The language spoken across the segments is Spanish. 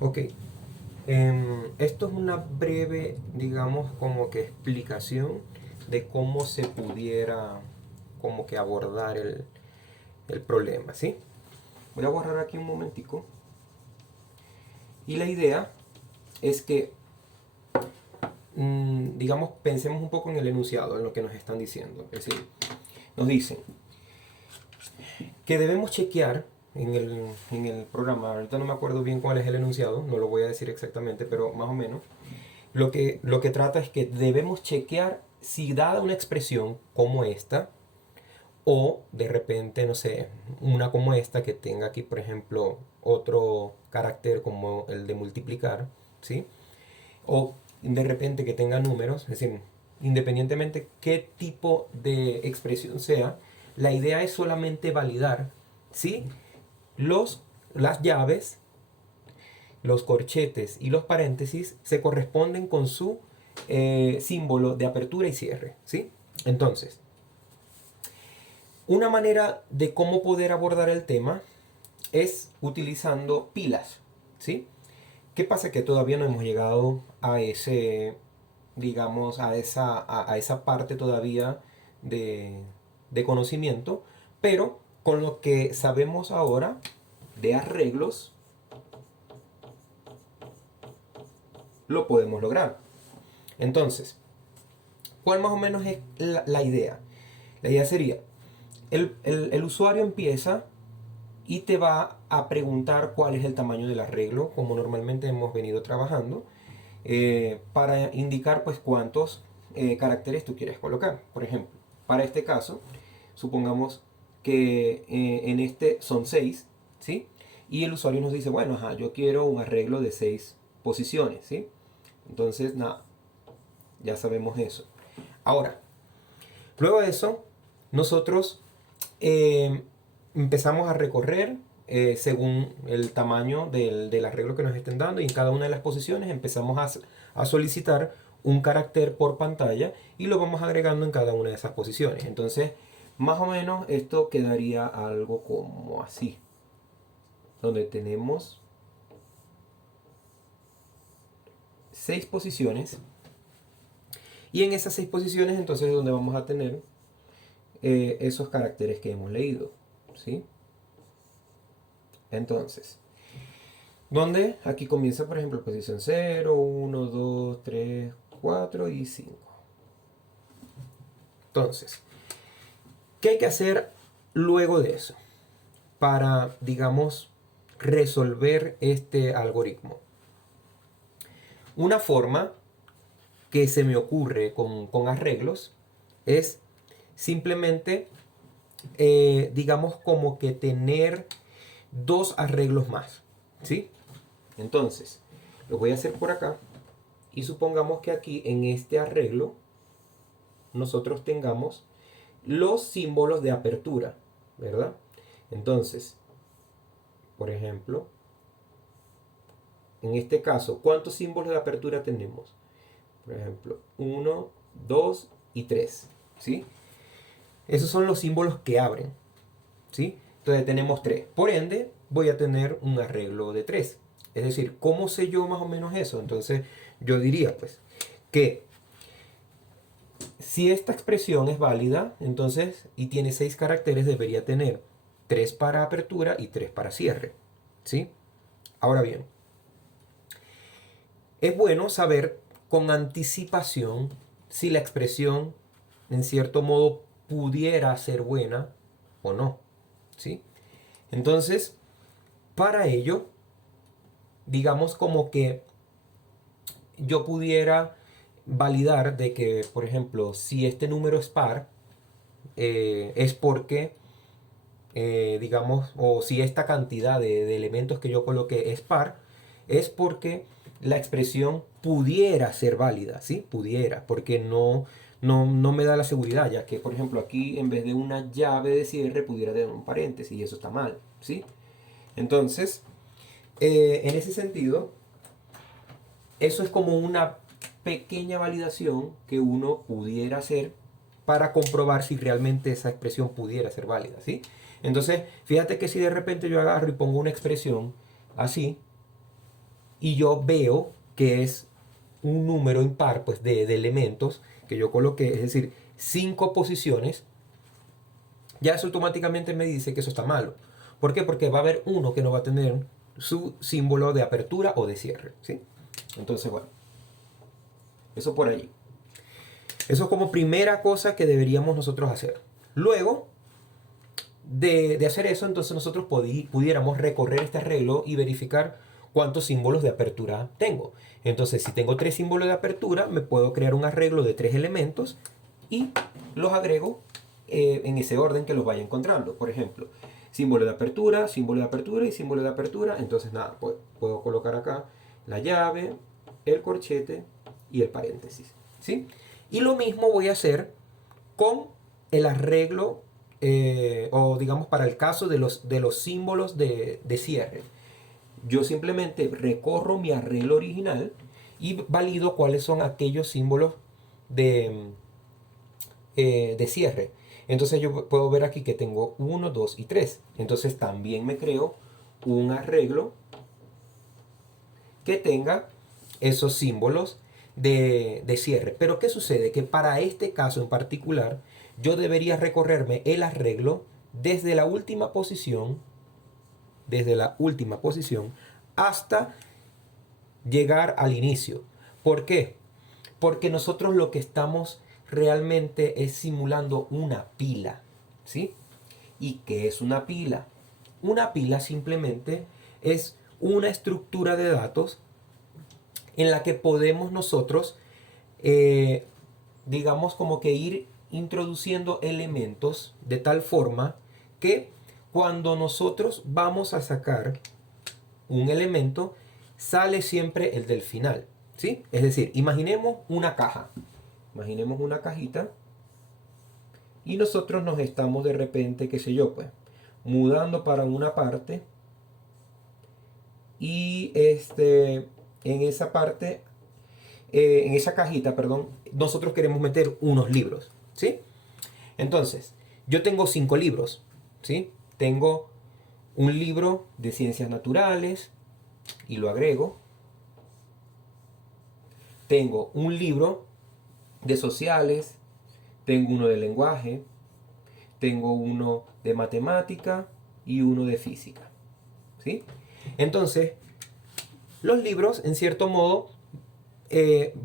Ok. Esto es una breve, digamos, como que explicación de cómo se pudiera como que abordar el problema, ¿sí? Voy a borrar aquí un momentico. Y la idea es que, digamos, pensemos un poco en el enunciado, en lo que nos están diciendo. Es decir, nos dicen que debemos chequear en el programa, ahorita no me acuerdo bien cuál es el enunciado, no lo voy a decir exactamente, pero más o menos, lo que trata es que debemos chequear si dada una expresión como esta, o de repente, no sé, una como esta que tenga aquí, por ejemplo, otro carácter como el de multiplicar, ¿sí? O de repente que tenga números, es decir, independientemente qué tipo de expresión sea, la idea es solamente validar si las llaves, los corchetes y los paréntesis se corresponden con su símbolo de apertura y cierre, ¿sí? Entonces, una manera de cómo poder abordar el tema es utilizando pilas, ¿sí? ¿Qué pasa? Que todavía no hemos llegado a ese, digamos, a esa parte todavía de, de conocimiento, pero con lo que sabemos ahora de arreglos, lo podemos lograr. Entonces, ¿cuál más o menos es la idea? La idea sería, el usuario empieza y te va a preguntar cuál es el tamaño del arreglo, como normalmente hemos venido trabajando, para indicar pues cuántos caracteres tú quieres colocar. Por ejemplo, para este caso, supongamos que en este son 6, ¿sí? Y el usuario nos dice, bueno, ajá, yo quiero un arreglo de 6 posiciones, ¿sí? Entonces, nada, ya sabemos eso. Ahora, luego de eso, nosotros eh, empezamos a recorrer según el tamaño del arreglo que nos estén dando y en cada una de las posiciones empezamos a solicitar un carácter por pantalla y lo vamos agregando en cada una de esas posiciones. Entonces, más o menos esto quedaría algo como así, donde tenemos 6 posiciones y en esas 6 posiciones entonces es donde vamos a tener esos caracteres que hemos leído, ¿sí? Entonces, donde aquí comienza, por ejemplo, posición 0, 1, 2, 3, 4 y 5. Entonces, ¿qué hay que hacer luego de eso? Para, digamos, resolver este algoritmo. Una forma que se me ocurre con arreglos es simplemente, digamos, como que tener dos arreglos más, ¿sí? Entonces, lo voy a hacer por acá y supongamos que aquí en este arreglo nosotros tengamos los símbolos de apertura, ¿verdad? Entonces, por ejemplo, en este caso, ¿cuántos símbolos de apertura tenemos? Por ejemplo, uno, 2 y 3, ¿sí? Esos son los símbolos que abren, ¿sí? Entonces tenemos 3. Por ende, voy a tener un arreglo de 3. Es decir, ¿cómo sé yo más o menos eso? Entonces, yo diría, pues, que si esta expresión es válida, entonces, y tiene 6 caracteres, debería tener 3 para apertura y 3 para cierre, ¿sí? Ahora bien, es bueno saber con anticipación si la expresión, en cierto modo, pudiera ser buena o no, ¿sí? Entonces, para ello, digamos como que yo pudiera validar de que, por ejemplo, si este número es par, es porque, digamos, o si esta cantidad de elementos que yo coloqué es par, es porque la expresión pudiera ser válida, ¿sí? Pudiera, porque no me da la seguridad, ya que, por ejemplo, aquí en vez de una llave de cierre pudiera tener un paréntesis y eso está mal, ¿sí? Entonces, en ese sentido, eso es como una pequeña validación que uno pudiera hacer para comprobar si realmente esa expresión pudiera ser válida, ¿sí? Entonces, fíjate que si de repente yo agarro y pongo una expresión así, y yo veo que es un número impar pues, de elementos que yo coloqué, es decir, 5 posiciones, ya eso automáticamente me dice que eso está malo. ¿Por qué? Porque va a haber uno que no va a tener su símbolo de apertura o de cierre, ¿sí? Entonces, bueno, eso por allí. Eso es como primera cosa que deberíamos nosotros hacer. Luego de hacer eso, entonces nosotros pudiéramos recorrer este arreglo y verificar cuántos símbolos de apertura tengo. Entonces, si tengo 3 símbolos de apertura, me puedo crear un arreglo de 3 elementos y los agrego en ese orden que los vaya encontrando. Por ejemplo, símbolo de apertura y símbolo de apertura. Entonces, nada, puedo colocar acá la llave, el corchete y el paréntesis, ¿sí? Y lo mismo voy a hacer con el arreglo, o digamos para el caso de los símbolos de cierre. Yo simplemente recorro mi arreglo original y valido cuáles son aquellos símbolos de cierre. Entonces yo puedo ver aquí que tengo 1, 2 y 3. Entonces también me creo un arreglo que tenga esos símbolos de cierre. Pero ¿qué sucede? Que para este caso en particular yo debería recorrerme el arreglo desde la última posición, hasta llegar al inicio. ¿Por qué? Porque nosotros lo que estamos realmente es simulando una pila, ¿sí? ¿Y qué es una pila? Una pila simplemente es una estructura de datos en la que podemos nosotros, digamos como que ir introduciendo elementos de tal forma que cuando nosotros vamos a sacar un elemento, sale siempre el del final, ¿sí? Es decir, imaginemos una caja, imaginemos una cajita y nosotros nos estamos de repente, qué sé yo, pues, mudando para una parte y en esa parte, en esa cajita, perdón, nosotros queremos meter unos libros, ¿sí? Entonces, yo tengo 5 libros, ¿sí? Tengo un libro de ciencias naturales y lo agrego. Tengo un libro de sociales, tengo uno de lenguaje, tengo uno de matemática y uno de física, ¿sí? Entonces, los libros, en cierto modo,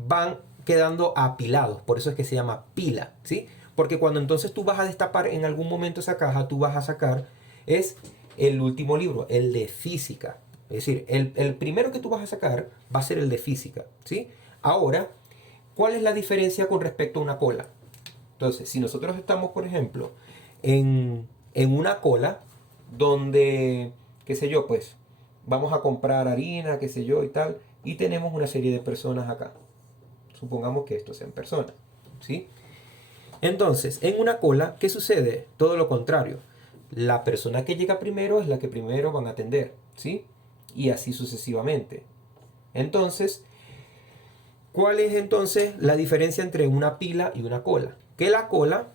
van quedando apilados, por eso es que se llama pila, ¿sí? Porque cuando entonces tú vas a destapar en algún momento esa caja, tú vas a sacar es el último libro, el de física. Es decir, el primero que tú vas a sacar va a ser el de física, ¿sí? Ahora, ¿cuál es la diferencia con respecto a una cola? Entonces, si nosotros estamos, por ejemplo, en una cola donde, qué sé yo, pues vamos a comprar harina, qué sé yo y tal, y tenemos una serie de personas acá. Supongamos que estos sean personas, ¿sí? Entonces, en una cola, ¿qué sucede? Todo lo contrario. La persona que llega primero es la que primero van a atender, ¿sí? Y así sucesivamente. Entonces, ¿cuál es entonces la diferencia entre una pila y una cola? Que la cola,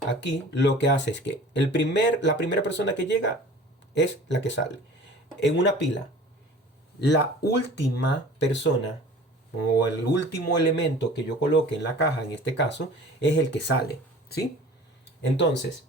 aquí, lo que hace es que la primera persona que llega es la que sale. En una pila, la última persona o el último elemento que yo coloque en la caja, en este caso, es el que sale, ¿sí? Entonces,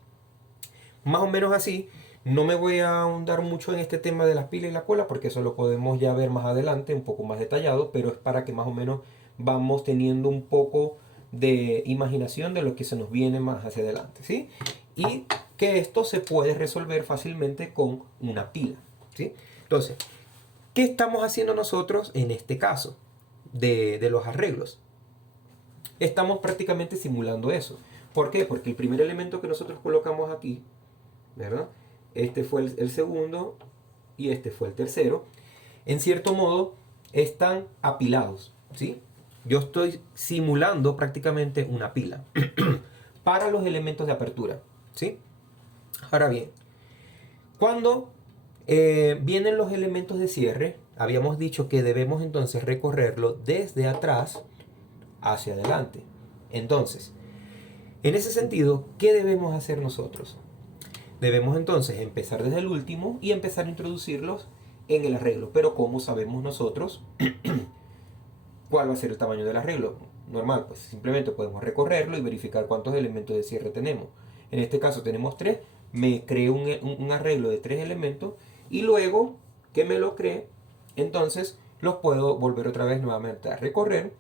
más o menos así, no me voy a ahondar mucho en este tema de las pilas y la cola, porque eso lo podemos ya ver más adelante, un poco más detallado, pero es para que más o menos vamos teniendo un poco de imaginación de lo que se nos viene más hacia adelante, ¿sí? Y que esto se puede resolver fácilmente con una pila, ¿sí? Entonces, ¿qué estamos haciendo nosotros en este caso de los arreglos? Estamos prácticamente simulando eso. ¿Por qué? Porque el primer elemento que nosotros colocamos aquí, ¿verdad? Este fue el segundo y este fue el tercero. En cierto modo, están apilados, ¿sí? Yo estoy simulando prácticamente una pila para los elementos de apertura, ¿sí? Ahora bien, cuando vienen los elementos de cierre, habíamos dicho que debemos entonces recorrerlo desde atrás hacia adelante. Entonces, en ese sentido, ¿qué debemos hacer nosotros? Debemos entonces empezar desde el último y empezar a introducirlos en el arreglo. Pero ¿cómo sabemos nosotros cuál va a ser el tamaño del arreglo? Normal, pues simplemente podemos recorrerlo y verificar cuántos elementos de cierre tenemos. En este caso tenemos 3, me creo un arreglo de 3 elementos y luego que me lo cree, entonces los puedo volver otra vez nuevamente a recorrer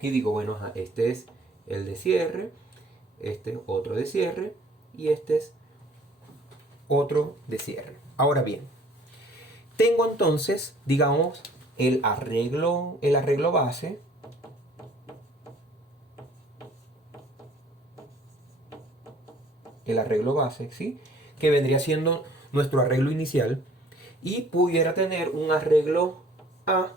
y digo, bueno, este es el de cierre, este es otro de cierre y este es otro de cierre. Ahora bien, tengo entonces, digamos, el arreglo base. El arreglo base, ¿sí? Que vendría siendo nuestro arreglo inicial. Y pudiera tener un arreglo A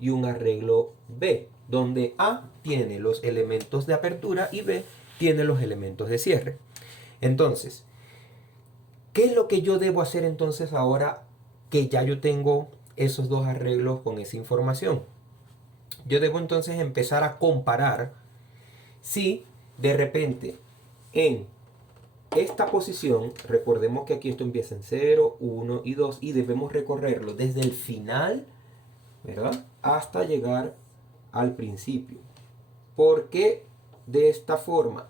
y un arreglo B, donde A tiene los elementos de apertura y B tiene los elementos de cierre. Entonces, ¿qué es lo que yo debo hacer entonces ahora que ya yo tengo esos dos arreglos con esa información? Yo debo entonces empezar a comparar si de repente en esta posición, recordemos que aquí esto empieza en 0, 1 y 2 y debemos recorrerlo desde el final, ¿verdad? Hasta llegar al principio. ¿Por qué de esta forma?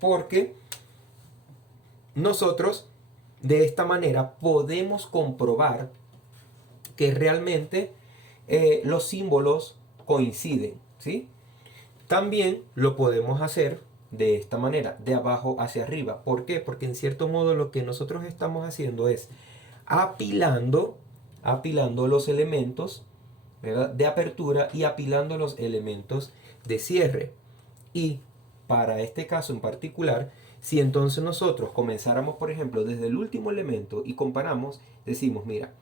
Porque nosotros de esta manera podemos comprobar que realmente los símbolos coinciden, ¿sí? También lo podemos hacer de esta manera, de abajo hacia arriba. ¿Por qué? Porque en cierto modo lo que nosotros estamos haciendo es apilando los elementos, ¿verdad?, de apertura y apilando los elementos de cierre. Y para este caso en particular, si entonces nosotros comenzáramos, por ejemplo, desde el último elemento y comparamos, decimos, mira,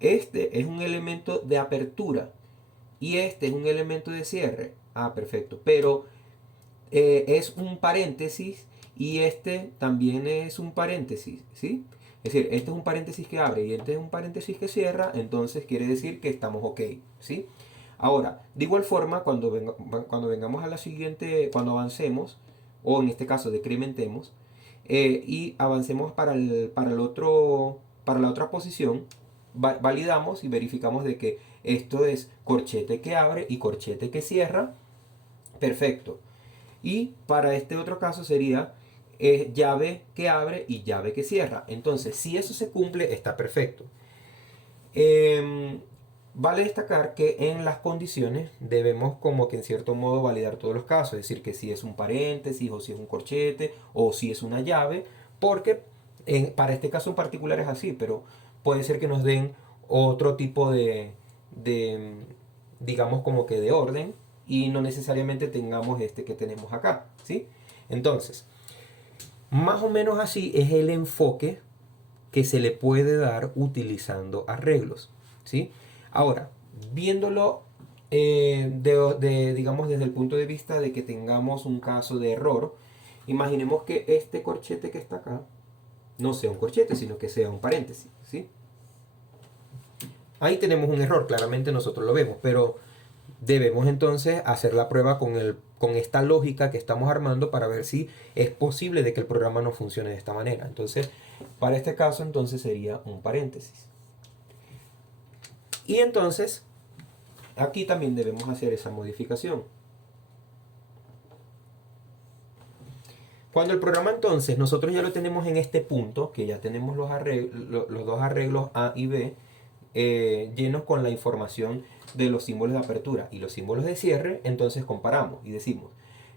este es un elemento de apertura y este es un elemento de cierre. Ah, perfecto. Pero es un paréntesis y este también es un paréntesis, ¿sí? Es decir, este es un paréntesis que abre y este es un paréntesis que cierra, entonces quiere decir que estamos ok, ¿sí? Ahora, de igual forma, cuando vengamos a la siguiente, cuando avancemos, o en este caso decrementemos, y avancemos para la otra posición, validamos y verificamos de que esto es corchete que abre y corchete que cierra, perfecto. Y para este otro caso sería llave que abre y llave que cierra. Entonces, si eso se cumple, está perfecto. Vale destacar que en las condiciones debemos como que en cierto modo validar todos los casos. Es decir, que si es un paréntesis o si es un corchete o si es una llave. Porque para este caso en particular es así, pero puede ser que nos den otro tipo de digamos como que de orden y no necesariamente tengamos este que tenemos acá, ¿sí? Entonces, más o menos así es el enfoque que se le puede dar utilizando arreglos, ¿sí? Ahora, viéndolo digamos desde el punto de vista de que tengamos un caso de error, imaginemos que este corchete que está acá no sea un corchete, sino que sea un paréntesis, ¿sí? Ahí tenemos un error, claramente nosotros lo vemos, pero debemos entonces hacer la prueba con esta lógica que estamos armando para ver si es posible de que el programa no funcione de esta manera. Entonces, para este caso, entonces sería un paréntesis. Y entonces, aquí también debemos hacer esa modificación. Cuando el programa entonces, nosotros ya lo tenemos en este punto, que ya tenemos los dos arreglos A y B, llenos con la información de los símbolos de apertura y los símbolos de cierre, entonces comparamos y decimos,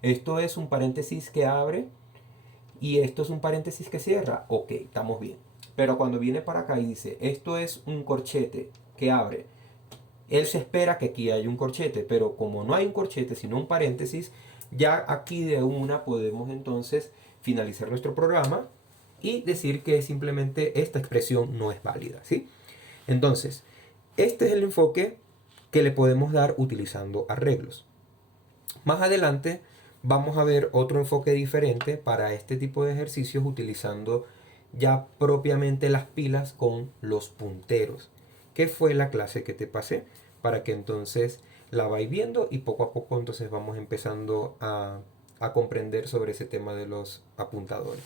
esto es un paréntesis que abre y esto es un paréntesis que cierra, ok, estamos bien. Pero cuando viene para acá y dice, esto es un corchete que abre, él se espera que aquí haya un corchete, pero como no hay un corchete sino un paréntesis, ya aquí de una podemos entonces finalizar nuestro programa y decir que simplemente esta expresión no es válida, ¿sí? Entonces, este es el enfoque que le podemos dar utilizando arreglos. Más adelante vamos a ver otro enfoque diferente para este tipo de ejercicios utilizando ya propiamente las pilas con los punteros, que fue la clase que te pasé, para que entonces la vais viendo y poco a poco entonces vamos empezando a comprender sobre ese tema de los apuntadores.